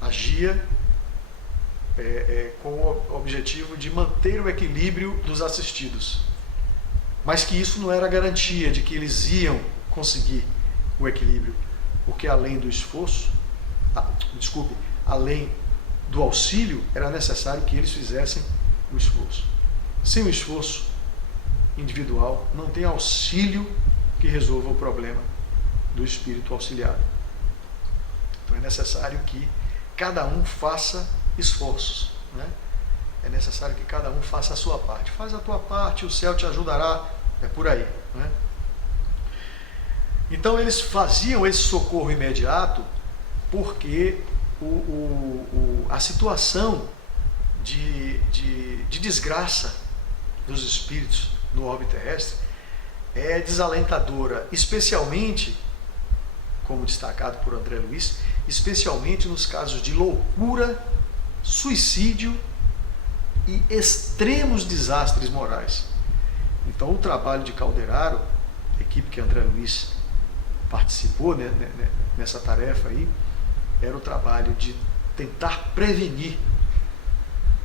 agia com o objetivo de manter o equilíbrio dos assistidos, mas que isso não era garantia de que eles iam conseguir o equilíbrio, porque além do esforço, além do auxílio, era necessário que eles fizessem o esforço. Sem o esforço individual, não tem auxílio que resolva o problema do espírito auxiliado. Então é necessário que cada um faça esforços, né? É necessário que cada um faça a sua parte. Faz a tua parte, o céu te ajudará, é por aí, né? Então eles faziam esse socorro imediato porque a situação de desgraça dos espíritos no orbe terrestre é desalentadora, especialmente, como destacado por André Luiz, especialmente nos casos de loucura, suicídio e extremos desastres morais. Então o trabalho de Calderaro, a equipe que André Luiz participou, né, nessa tarefa aí, era o trabalho de tentar prevenir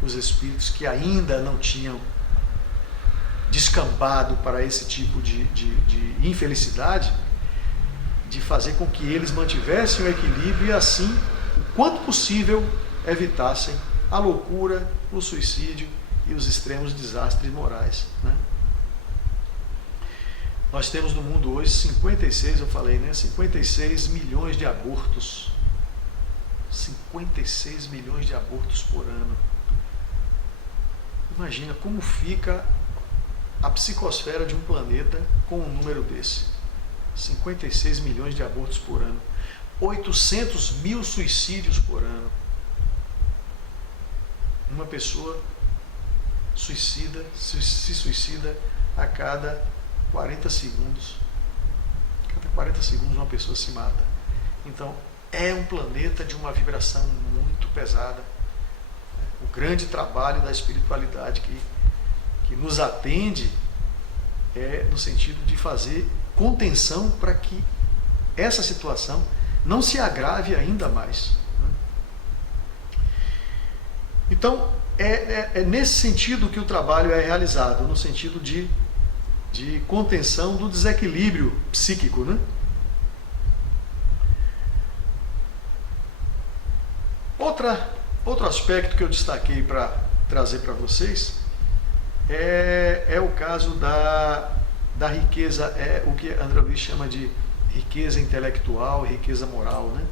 os espíritos que ainda não tinham descambado para esse tipo de infelicidade, de fazer com que eles mantivessem o equilíbrio e assim, o quanto possível, evitassem a loucura, o suicídio e os extremos desastres morais, né? Nós temos no mundo hoje 56, eu falei, né? 56 milhões de abortos. 56 milhões de abortos por ano. Imagina como fica a psicosfera de um planeta com um número desse. 56 milhões de abortos por ano. 800 mil suicídios por ano. Uma pessoa se suicida a cada 40 segundos. Cada 40 segundos uma pessoa se mata. Então, é um planeta de uma vibração muito pesada. O grande trabalho da espiritualidade que nos atende é no sentido de fazer contenção para que essa situação não se agrave ainda mais. Então, é nesse sentido que o trabalho é realizado, no sentido de contenção do desequilíbrio psíquico, né? Outro aspecto que eu destaquei para trazer para vocês é o caso da riqueza, o que André Luiz chama de riqueza intelectual e riqueza moral, né?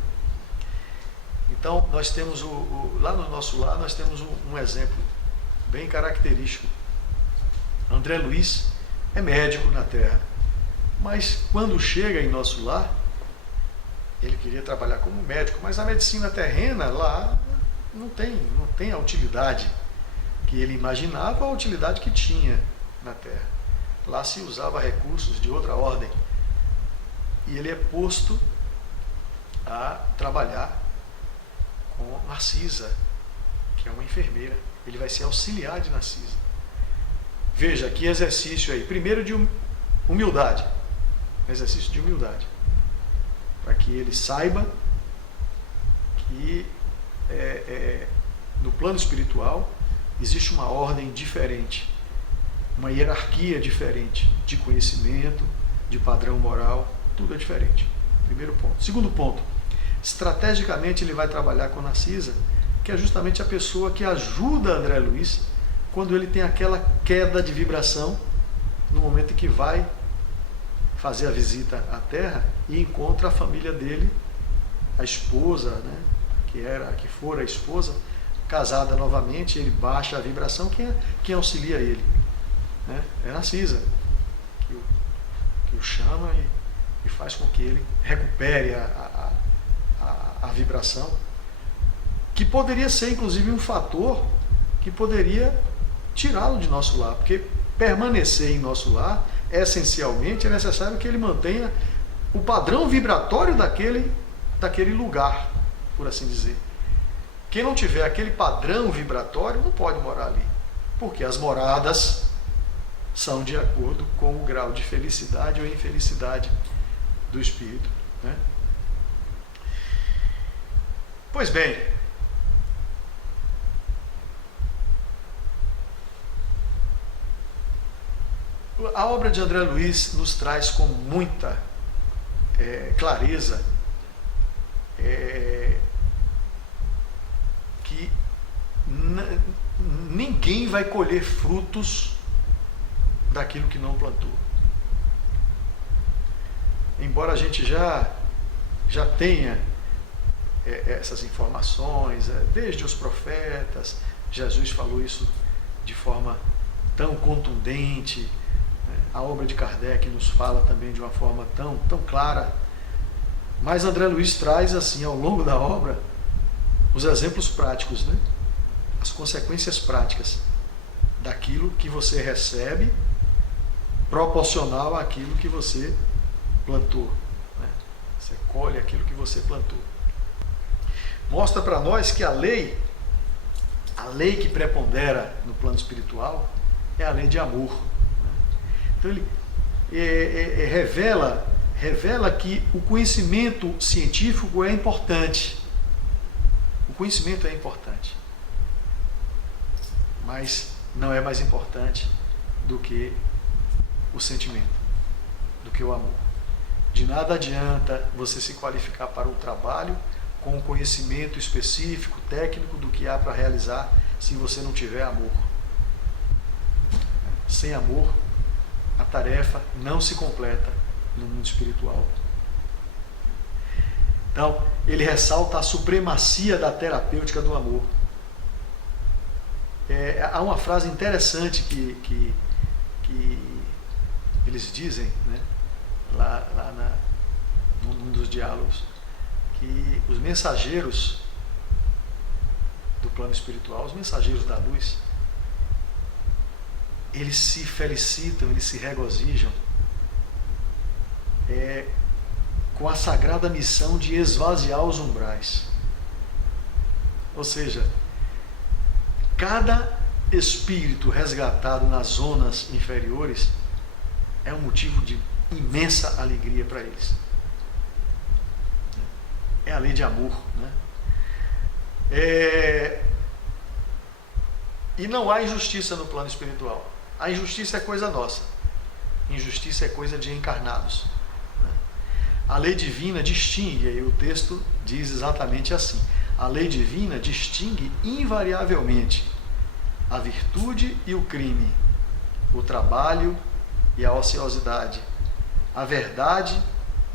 Então, nós temos lá no nosso lar, nós temos um exemplo bem característico. André Luiz é médico na Terra, mas quando chega em nosso lar, ele queria trabalhar como médico, mas a medicina terrena lá não tem a utilidade que ele imaginava, a utilidade que tinha na Terra. Lá se usava recursos de outra ordem. E ele é posto a trabalhar com Narcisa, que é uma enfermeira. Ele vai ser auxiliar de Narcisa. Veja, que exercício aí. Primeiro de humildade. Exercício de humildade. Para que ele saiba que no plano espiritual existe uma ordem diferente, uma hierarquia diferente de conhecimento, de padrão moral, tudo é diferente. Primeiro ponto. Segundo ponto, estrategicamente ele vai trabalhar com Narcisa, que é justamente a pessoa que ajuda André Luiz quando ele tem aquela queda de vibração no momento em que vai fazer a visita à Terra e encontra a família dele, a esposa, né, que fora a esposa, casada novamente. Ele baixa a vibração. Quem auxilia ele, né? É Narcisa, que o chama e faz com que ele recupere a vibração, que poderia ser inclusive um fator que poderia tirá-lo de nosso lar, porque permanecer em nosso lar, essencialmente, é necessário que ele mantenha o padrão vibratório daquele lugar, por assim dizer. Quem não tiver aquele padrão vibratório não pode morar ali, porque as moradas são de acordo com o grau de felicidade ou infelicidade do espírito, né? Pois bem, a obra de André Luiz nos traz com muita clareza que ninguém vai colher frutos daquilo que não plantou. Embora a gente já tenha essas informações, desde os profetas, Jesus falou isso de forma tão contundente, a obra de Kardec nos fala também de uma forma tão clara, mas André Luiz traz assim ao longo da obra os exemplos práticos, né? As consequências práticas daquilo que você recebe proporcional àquilo que você plantou, né? Você colhe aquilo que você plantou. Mostra para nós que a lei que prepondera no plano espiritual é a lei de amor, né? Então ele revela que o conhecimento científico é importante. O conhecimento é importante, mas não é mais importante do que o sentimento, do que o amor. De nada adianta você se qualificar para um trabalho com um conhecimento específico, técnico do que há para realizar, se você não tiver amor. Sem amor, a tarefa não se completa no mundo espiritual. Então, ele ressalta a supremacia da terapêutica do amor. Há uma frase interessante que eles dizem, né, num dos diálogos, que os mensageiros do plano espiritual, os mensageiros da luz, eles se felicitam, eles se regozijam com a sagrada missão de esvaziar os umbrais. Ou seja, cada espírito resgatado nas zonas inferiores é um motivo de imensa alegria para eles. É a lei de amor, né? E não há injustiça no plano espiritual. A injustiça é coisa nossa. Injustiça é coisa de encarnados. A lei divina distingue, e o texto diz exatamente assim: a lei divina distingue invariavelmente a virtude e o crime, o trabalho e a ociosidade, a verdade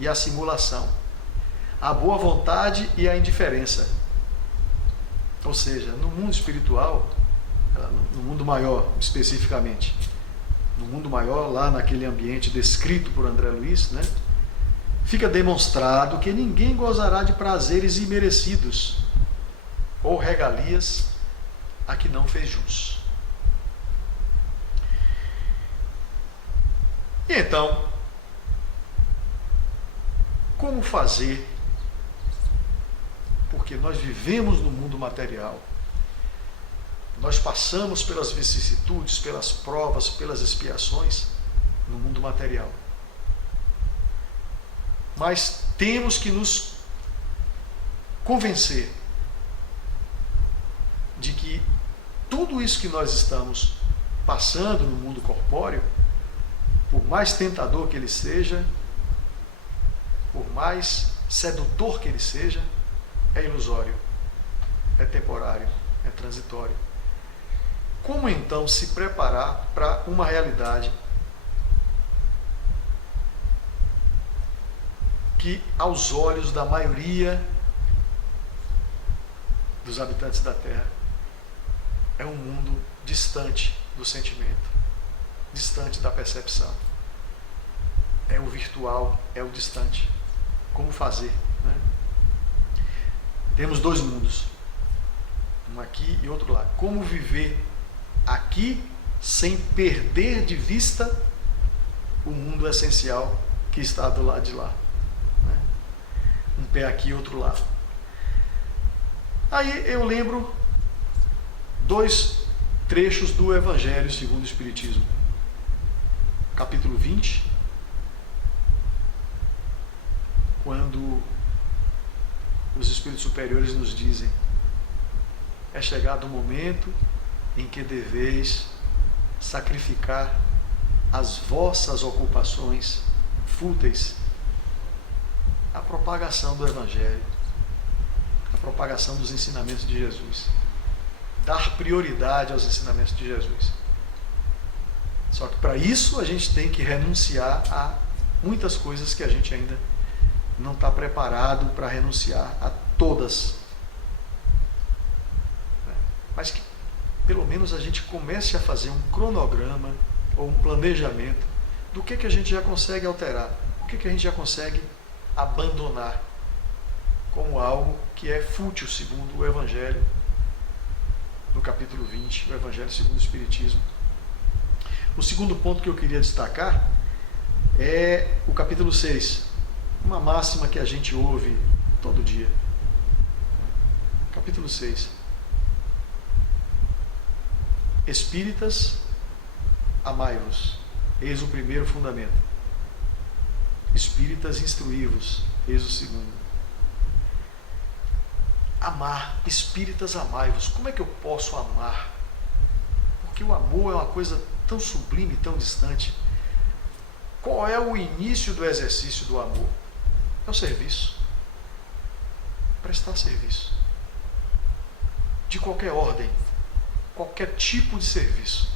e a simulação, a boa vontade e a indiferença. Ou seja, no mundo espiritual, no mundo maior especificamente, no mundo maior, lá naquele ambiente descrito por André Luiz, né, fica demonstrado que ninguém gozará de prazeres imerecidos ou regalias a que não fez jus. E então, como fazer? Porque nós vivemos no mundo material Nós passamos pelas vicissitudes, pelas provas, pelas expiações no mundo material. Mas temos que nos convencer de que tudo isso que nós estamos passando no mundo corpóreo, por mais tentador que ele seja, por mais sedutor que ele seja, é ilusório, é temporário, é transitório. Como então se preparar para uma realidade que, aos olhos da maioria dos habitantes da Terra, é um mundo distante do sentimento, distante da percepção? É o virtual, é o distante. Como fazer, né? Temos dois mundos, um aqui e outro lá. Como viver aqui sem perder de vista o mundo essencial que está do lado de lá, né? Um pé aqui e outro lá. Aí eu lembro dois trechos do Evangelho segundo o Espiritismo. Capítulo 20, quando os espíritos superiores nos dizem: é chegado o momento em que deveis sacrificar as vossas ocupações fúteis à propagação do Evangelho, à propagação dos ensinamentos de Jesus. Dar prioridade aos ensinamentos de Jesus. Só que para isso a gente tem que renunciar a muitas coisas que a gente ainda não está preparado para renunciar a todas. Mas que pelo menos a gente comece a fazer um cronograma ou um planejamento do que a gente já consegue alterar, o que a gente já consegue abandonar como algo que é fútil segundo o Evangelho, no capítulo 20, o Evangelho segundo o Espiritismo. O segundo ponto que eu queria destacar é o capítulo 6, uma máxima que a gente ouve todo dia. Capítulo 6. Espíritas, amai-vos, eis o primeiro fundamento. Espíritas, instruí-vos, eis o segundo. Amar, espíritas, amai-vos. Como é que eu posso amar? Porque o amor é uma coisa tão sublime, tão distante. Qual é o início do exercício do amor? É o serviço. Prestar serviço. De qualquer ordem, qualquer tipo de serviço.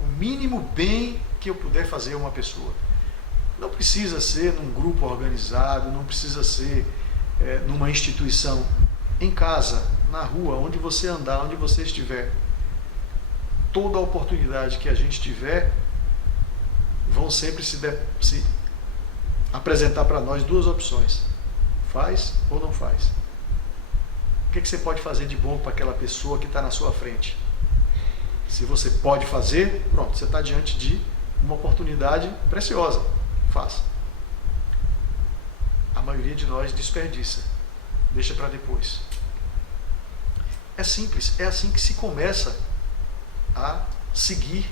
O mínimo bem que eu puder fazer a uma pessoa. Não precisa ser num grupo organizado, não precisa ser numa instituição, em casa, na rua, onde você andar, onde você estiver. Toda a oportunidade que a gente tiver, vão sempre se apresentar para nós duas opções: faz ou não faz. O que você pode fazer de bom para aquela pessoa que está na sua frente? Se você pode fazer, pronto, você está diante de uma oportunidade preciosa. Faça. A maioria de nós desperdiça, deixa para depois. É simples, é assim que se começa a seguir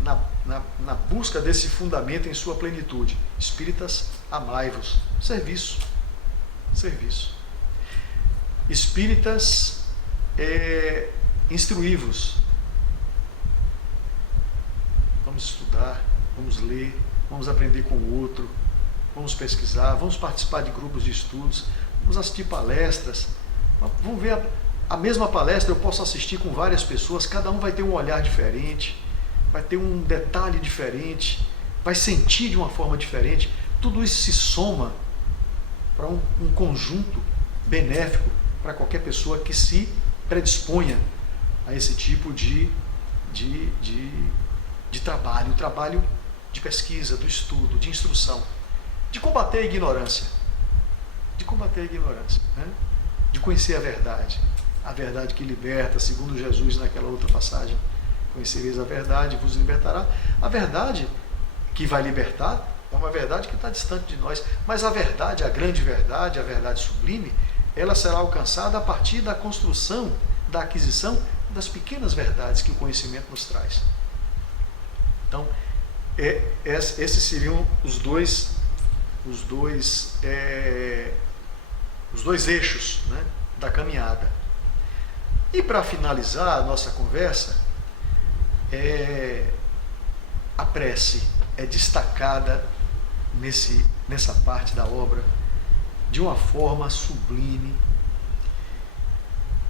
na busca desse fundamento em sua plenitude. Espíritas, amai-vos. Serviço. Serviço. Espíritas, instruí-vos. Vamos estudar, vamos ler, vamos aprender com o outro, vamos pesquisar, vamos participar de grupos de estudos, vamos assistir palestras, vamos ver a mesma palestra, eu posso assistir com várias pessoas, cada um vai ter um olhar diferente, vai ter um detalhe diferente, vai sentir de uma forma diferente. Tudo isso se soma para um conjunto benéfico para qualquer pessoa que se predisponha a esse tipo de trabalho, o trabalho de pesquisa, do estudo, de instrução, de combater a ignorância, né? De conhecer a verdade que liberta, segundo Jesus naquela outra passagem: conhecereis a verdade, vos libertará. A verdade que vai libertar é uma verdade que está distante de nós, mas a verdade, a grande verdade, a verdade sublime, ela será alcançada a partir da construção da aquisição das pequenas verdades que o conhecimento nos traz. Então, esses seriam os dois eixos, né, da caminhada. E para finalizar a nossa conversa, a prece é destacada nessa parte da obra de uma forma sublime,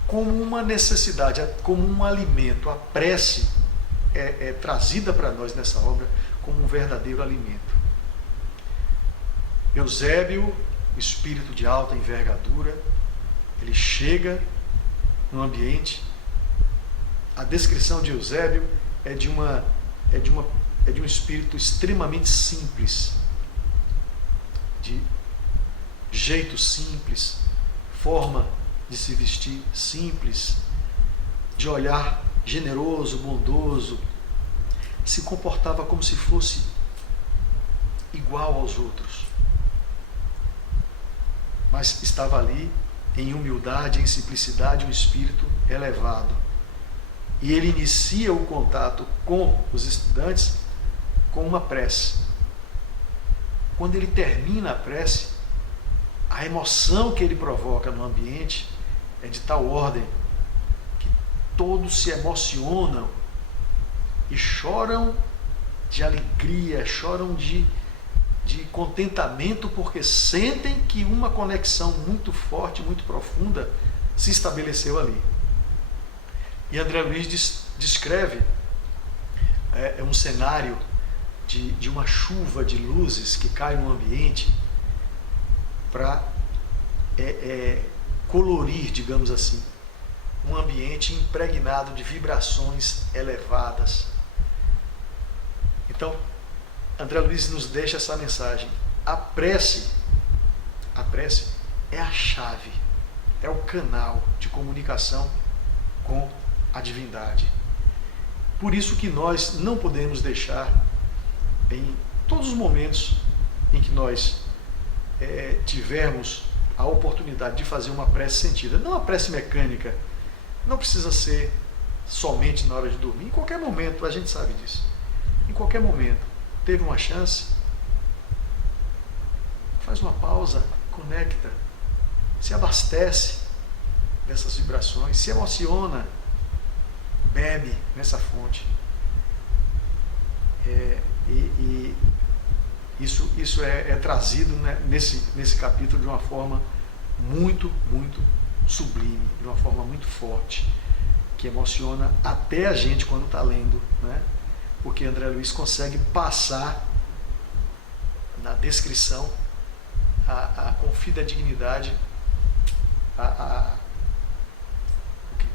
como uma necessidade, como um alimento. A prece é trazida para nós nessa obra como um verdadeiro alimento. Eusébio, espírito de alta envergadura, ele chega no ambiente. A descrição de Eusébio é de um espírito extremamente simples, de jeito simples, forma de se vestir simples, de olhar generoso, bondoso, se comportava como se fosse igual aos outros, mas estava ali em humildade, em simplicidade, um espírito elevado. E ele inicia o contato com os estudantes com uma prece. Quando ele termina a prece, a emoção que ele provoca no ambiente é de tal ordem que todos se emocionam e choram de alegria, choram de contentamento, porque sentem que uma conexão muito forte, muito profunda se estabeleceu ali. E André Luiz descreve um cenário de uma chuva de luzes que cai no ambiente para colorir, digamos assim, um ambiente impregnado de vibrações elevadas. Então, André Luiz nos deixa essa mensagem. A prece é a chave, é o canal de comunicação com a divindade. Por isso que nós não podemos deixar, em todos os momentos em que nós tivermos a oportunidade de fazer uma prece sentida, não a prece mecânica, não precisa ser somente na hora de dormir, em qualquer momento, a gente sabe disso. Em qualquer momento, teve uma chance, faz uma pausa, conecta, se abastece dessas vibrações, se emociona, bebe nessa fonte. E isso é trazido, né, nesse capítulo de uma forma muito, muito sublime, de uma forma muito forte, que emociona até a gente quando está lendo, né? Porque André Luiz consegue passar na descrição com fidedignidade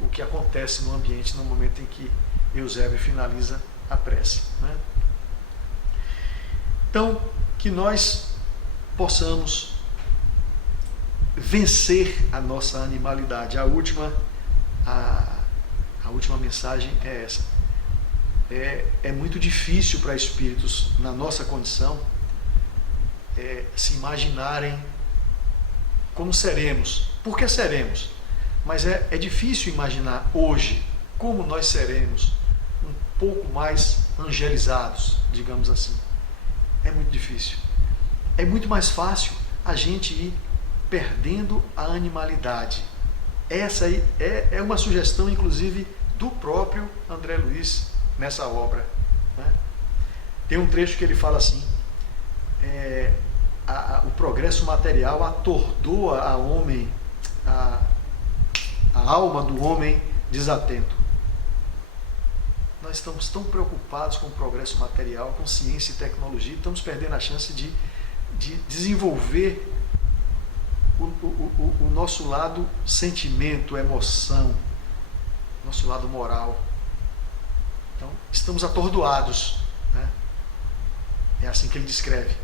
o que acontece no ambiente no momento em que Eusébio finaliza a prece, né? Então, que nós possamos vencer a nossa animalidade. A última mensagem é essa. É muito difícil para espíritos na nossa condição se imaginarem como seremos. Por que seremos? Mas é difícil imaginar hoje como nós seremos um pouco mais angelizados, digamos assim. É muito difícil. É muito mais fácil a gente ir perdendo a animalidade. Essa aí é uma sugestão, inclusive, do próprio André Luiz nessa obra, né? Tem um trecho que ele fala assim: o progresso material atordoa a alma do homem desatento. Nós estamos tão preocupados com o progresso material, com ciência e tecnologia, estamos perdendo a chance de desenvolver o nosso lado sentimento, emoção, nosso lado moral. Então, estamos atordoados, né? É assim que ele descreve.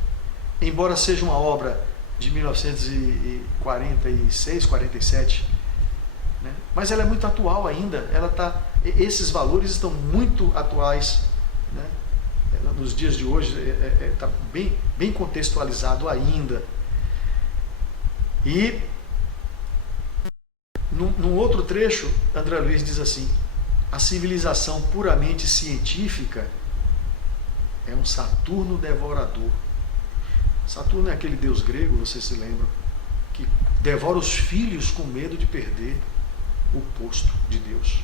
Embora seja uma obra de 1946, 47, né? Mas ela é muito atual ainda. Esses valores estão muito atuais, né? Nos dias de hoje está bem contextualizado ainda. E Num outro trecho, André Luiz diz assim: a civilização puramente científica é um Saturno devorador. Saturno é aquele deus grego, vocês se lembram, que devora os filhos com medo de perder o posto de Deus.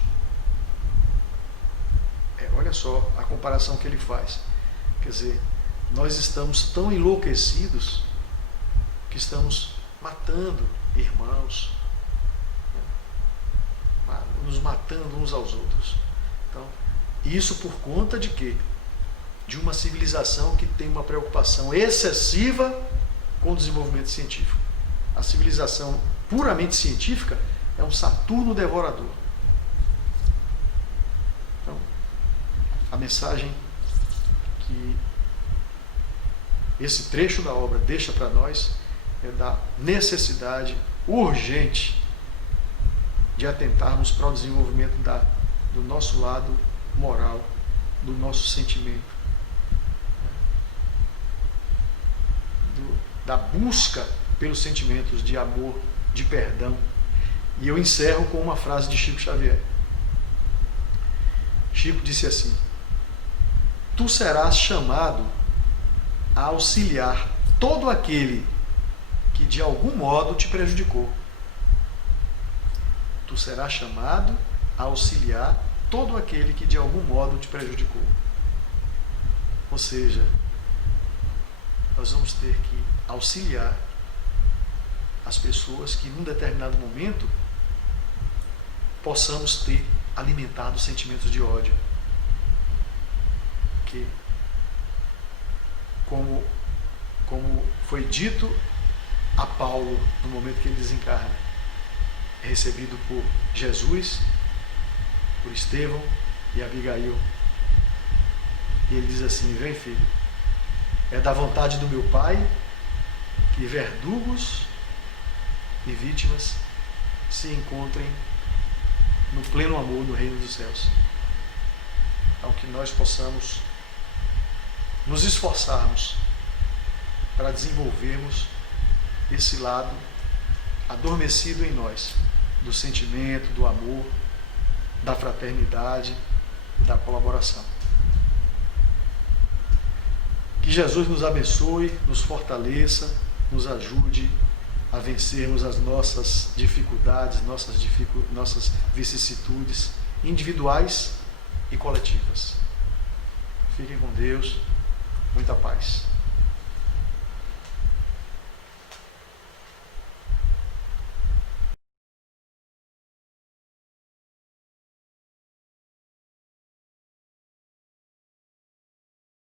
Olha só a comparação que ele faz. Quer dizer, nós estamos tão enlouquecidos que estamos matando irmãos, nos matando uns aos outros. Então, isso por conta de quê? De uma civilização que tem uma preocupação excessiva com o desenvolvimento científico. A civilização puramente científica é um Saturno devorador. Então, a mensagem que esse trecho da obra deixa para nós é da necessidade urgente de atentarmos para o desenvolvimento do nosso lado moral, do nosso sentimento, da busca pelos sentimentos de amor, de perdão. E eu encerro com uma frase de Chico Xavier. Chico disse assim: tu serás chamado a auxiliar todo aquele que de algum modo te prejudicou. Tu serás chamado a auxiliar todo aquele que de algum modo te prejudicou. Ou seja, nós vamos ter que auxiliar as pessoas que, num determinado momento, possamos ter alimentado sentimentos de ódio. Que, como foi dito a Paulo no momento que ele desencarna, é recebido por Jesus, por Estevão e Abigail, e ele diz assim: vem, filho, é da vontade do meu Pai que verdugos e vítimas se encontrem no pleno amor no reino dos céus. Então, que nós possamos nos esforçarmos para desenvolvermos esse lado adormecido em nós, do sentimento, do amor, da fraternidade e da colaboração. Que Jesus nos abençoe, nos fortaleça, nos ajude a vencermos as nossas dificuldades, nossas vicissitudes individuais e coletivas. Fiquem com Deus, muita paz.